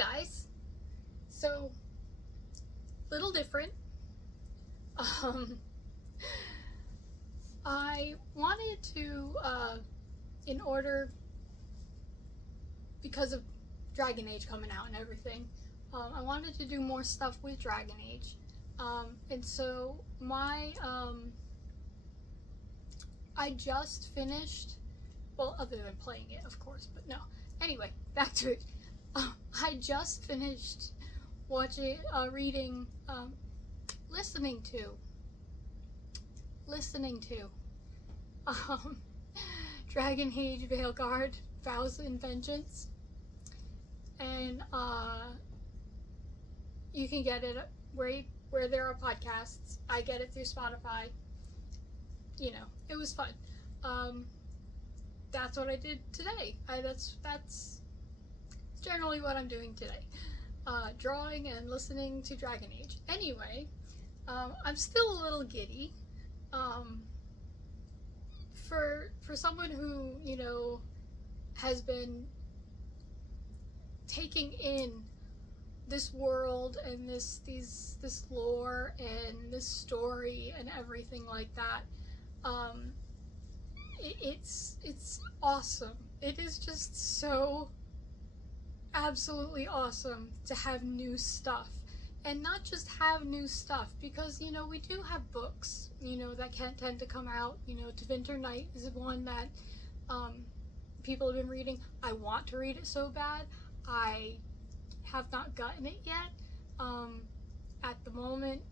guys, so little different. Um, I wanted to, in order, because of Dragon Age coming out and everything, I wanted to do more stuff with Dragon Age. And so I just finished, well, other than playing it, of course, but no. Anyway, back to it. I just finished reading, listening to Dragon Age Veilguard, Vows Vengeance, and you can get it where there are podcasts. I get it through Spotify. You know, it was fun. That's what I did today. That's generally what I'm doing today. Drawing and listening to Dragon Age. Anyway, I'm still a little giddy. For someone who, you know, has been taking in this world and this lore and this story and everything like that, it's awesome. It is just so absolutely awesome to have new stuff. And not just have new stuff, because, you know, we do have books, you know, that can't tend to come out. You know, Winter Night is one that people have been reading. I want to read it so bad. I have not gotten it yet. At the moment,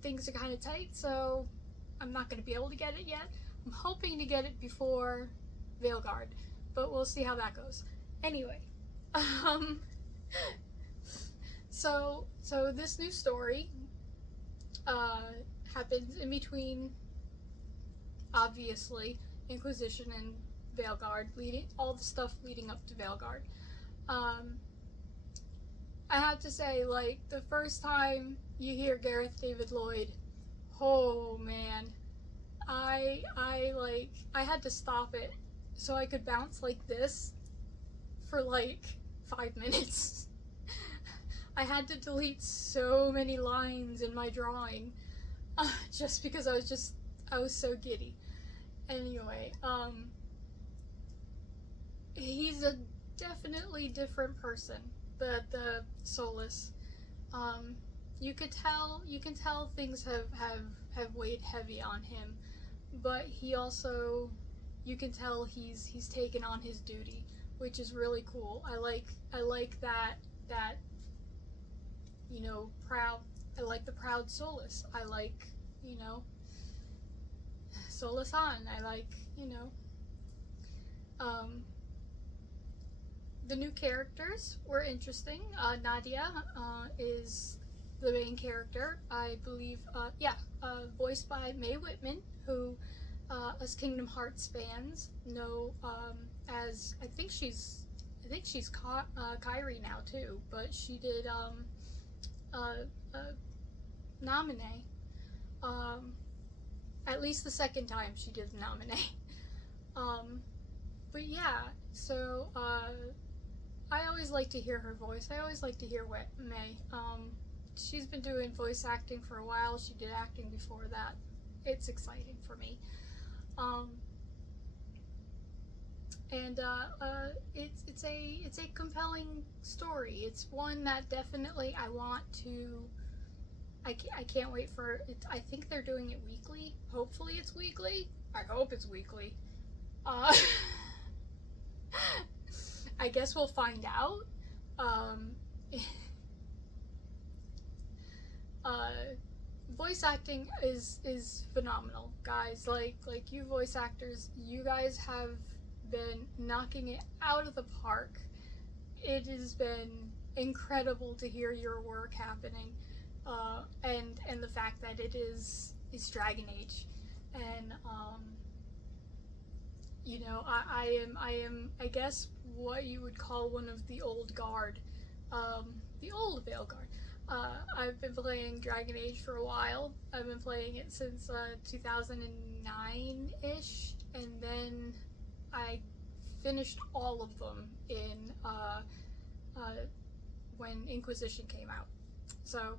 things are kind of tight, so I'm not going to be able to get it yet. I'm hoping to get it before Veilguard, but we'll see how that goes. Anyway, So this new story happens in between, obviously, Inquisition and Veilguard, all the stuff leading up to Veilguard. I have to say, like, the first time you hear Gareth David Lloyd, oh man, I had to stop it so I could bounce like this for like 5 minutes. I had to delete so many lines in my drawing, just because I was so giddy. Anyway, he's a definitely different person, the Solus. You can tell things have weighed heavy on him, but he also, you can tell he's taken on his duty, which is really cool. I like that, you know, proud. I like the proud Solus. I like, you know, Solus-Han. I like, you know, the new characters were interesting. Nadia is the main character, I believe. Voiced by Mae Whitman, who us Kingdom Hearts fans know as, I think she's Kairi now too, but she did Naminé. At least the second time she did Naminé. But yeah, so I always like to hear her voice. I always like to hear Mae. She's been doing voice acting for a while. She did acting before that. It's exciting for me. It's a compelling story. It's one that definitely I want to. I can't wait for it. I think they're doing it weekly. Hopefully it's weekly. I hope it's weekly. I guess we'll find out. Voice acting is phenomenal, guys. Like you voice actors, you guys have been knocking it out of the park. It has been incredible to hear your work happening, and the fact that it's Dragon Age, and you know, I am I guess what you would call one of the old guard, the old Veilguard. I've been playing Dragon Age for a while. I've been playing it since 2009-ish, and then I finished all of them in when Inquisition came out. So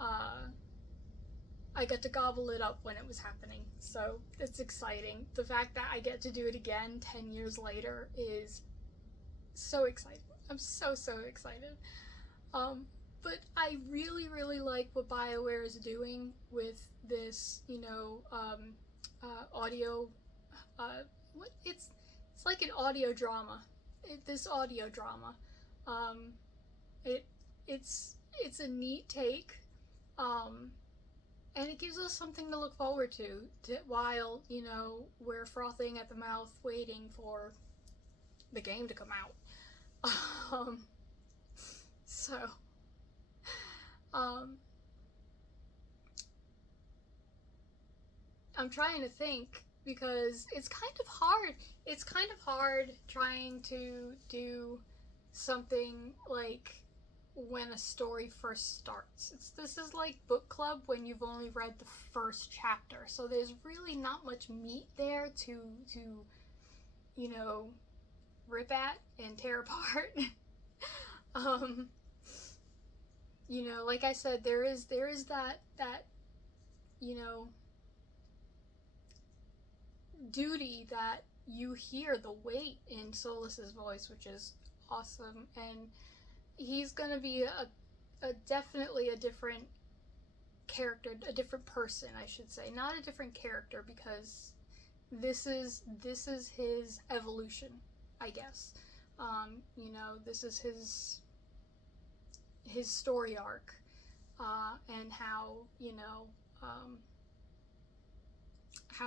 I got to gobble it up when it was happening. So it's exciting. The fact that I get to do it again 10 years later is so exciting. I'm so excited. But I really, really like what BioWare is doing with this, audio. It's like an audio drama. This audio drama. It's a neat take, and it gives us something to look forward to while we're frothing at the mouth waiting for the game to come out. I'm trying to think, because it's kind of hard. It's kind of hard trying to do something like when a story first starts. This is like book club when you've only read the first chapter, so there's really not much meat there to rip at and tear apart. Like I said, there is that duty that you hear the weight in Solas's voice, which is awesome, and he's gonna be a definitely a different character, a different person, I should say, not a different character, because this is his evolution, I guess. This is his story arc, and how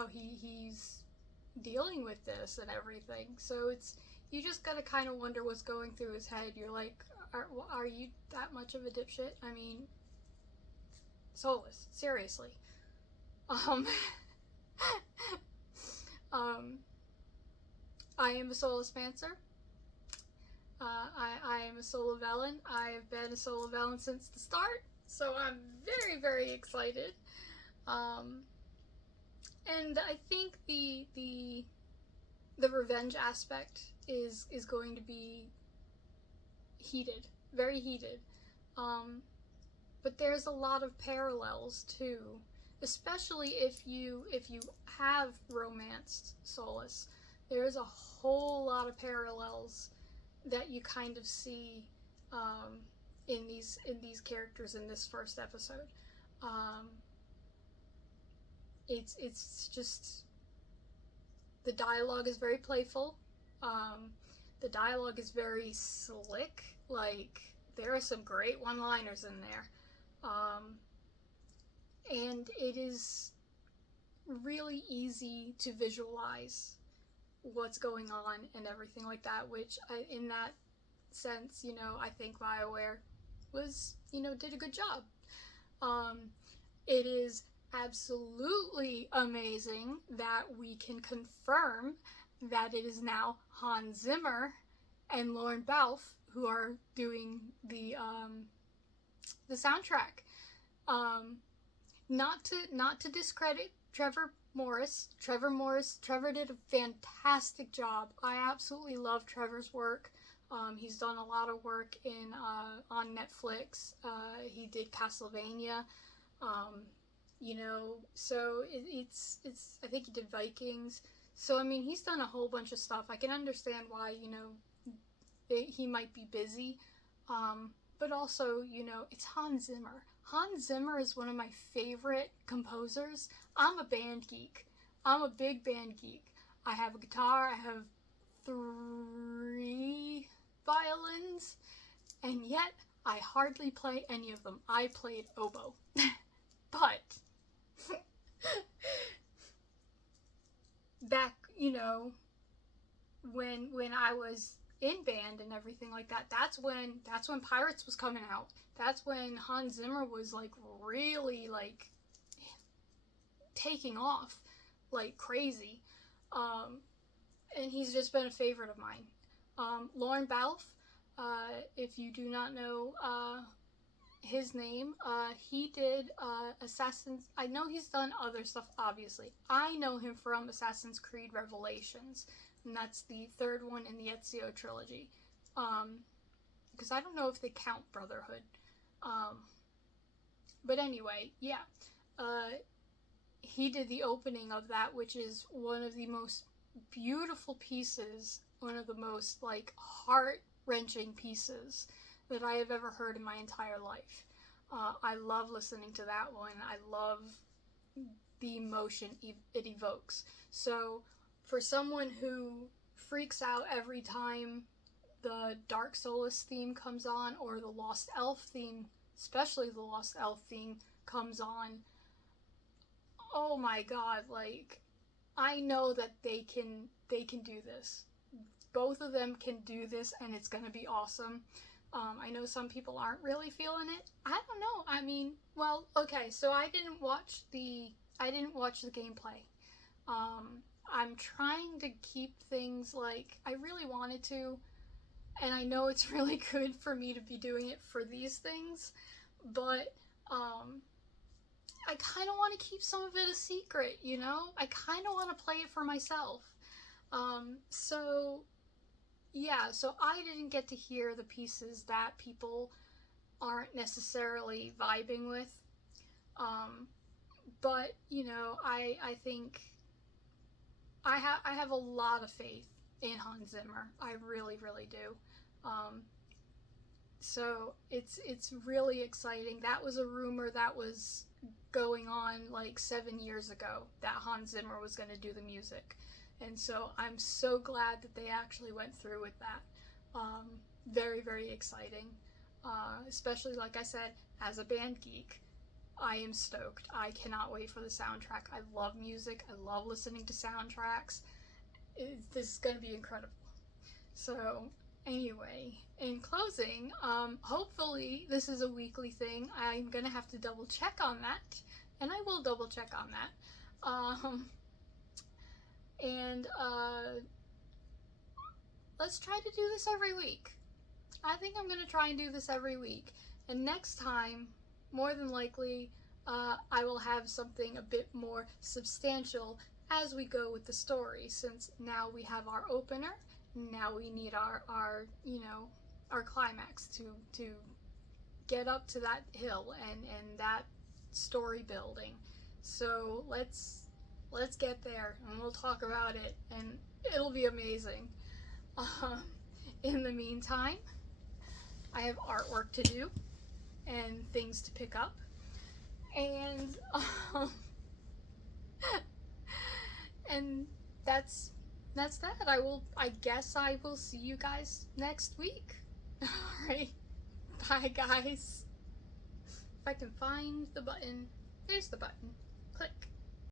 he's dealing with this and everything. So you just gotta kind of wonder what's going through his head. You're like, are you that much of a dipshit? I mean, Solas, seriously. I am a Solas Panzer. I am a Solavellan. I have been a Solavellan since the start, so I'm very, very excited. And I think the revenge aspect is going to be heated, very heated. But there's a lot of parallels too, especially if you have romanced Solas. There's a whole lot of parallels that you kind of see in these characters in this first episode. It's just, the dialogue is very playful. The dialogue is very slick. Like, there are some great one-liners in there. And it is really easy to visualize what's going on and everything like that, which in that sense, I think BioWare was, did a good job. It is absolutely amazing that we can confirm that it is now Hans Zimmer and Lauren Balfe who are doing the soundtrack. Not to discredit Trevor did a fantastic job. I absolutely love Trevor's work. He's done a lot of work on Netflix. He did Castlevania. So it's I think he did Vikings. So I mean, he's done a whole bunch of stuff. I can understand why he might be busy, but also it's Hans Zimmer. Hans Zimmer is one of my favorite composers. I'm a band geek. I'm a big band geek. I have a guitar. I have 3 violins, and yet I hardly play any of them. I played oboe. But back, when I was in band and everything like that, that's when Pirates was coming out. That's when Hans Zimmer was like really like taking off like crazy. And he's just been a favorite of mine. Lauren Balfe, if you do not know his name, he did Assassin's... I know he's done other stuff, obviously. I know him from Assassin's Creed Revelations, and that's the 3rd one in the Ezio trilogy. because I don't know if they count Brotherhood. But anyway, yeah. He did the opening of that, which is one of the most beautiful pieces, one of the most, like, heart-wrenching pieces that I have ever heard in my entire life. I love listening to that one. I love the emotion it evokes. So, for someone who freaks out every time the Dark Souls theme comes on, or the Lost Elf theme, especially the Lost Elf theme, comes on, oh my god, like, I know that they can do this. Both of them can do this, and it's gonna be awesome. I know some people aren't really feeling it. I don't know. I mean, well, okay, so I didn't watch the gameplay. I'm trying to keep things, like, I really wanted to, and I know it's really good for me to be doing it for these things, but I kind of want to keep some of it a secret, you know? I kind of want to play it for myself. So yeah, so I didn't get to hear the pieces that people aren't necessarily vibing with. But, you know, I think I have a lot of faith in Hans Zimmer. I really, really do. So it's really exciting. That was a rumor that was going on like 7 years ago, that Hans Zimmer was going to do the music. And so I'm so glad that they actually went through with that. Very, very exciting. Especially, like I said, as a band geek, I am stoked. I cannot wait for the soundtrack. I love music. I love listening to soundtracks. This is going to be incredible. So anyway, in closing, hopefully this is a weekly thing. I'm going to have to double check on that, and I will double check on that. Let's try to do this every week. I think I'm going to try and do this every week. And next time, more than likely, I will have something a bit more substantial as we go with the story, since now we have our opener. Now we need our you know, our climax to get up to that hill and that story building. So let's get there, and we'll talk about it, and it'll be amazing. In the meantime, I have artwork to do and things to pick up, and and that's that. I guess I will see you guys next week. Alright, bye guys. If I can find the button, there's the button. Click.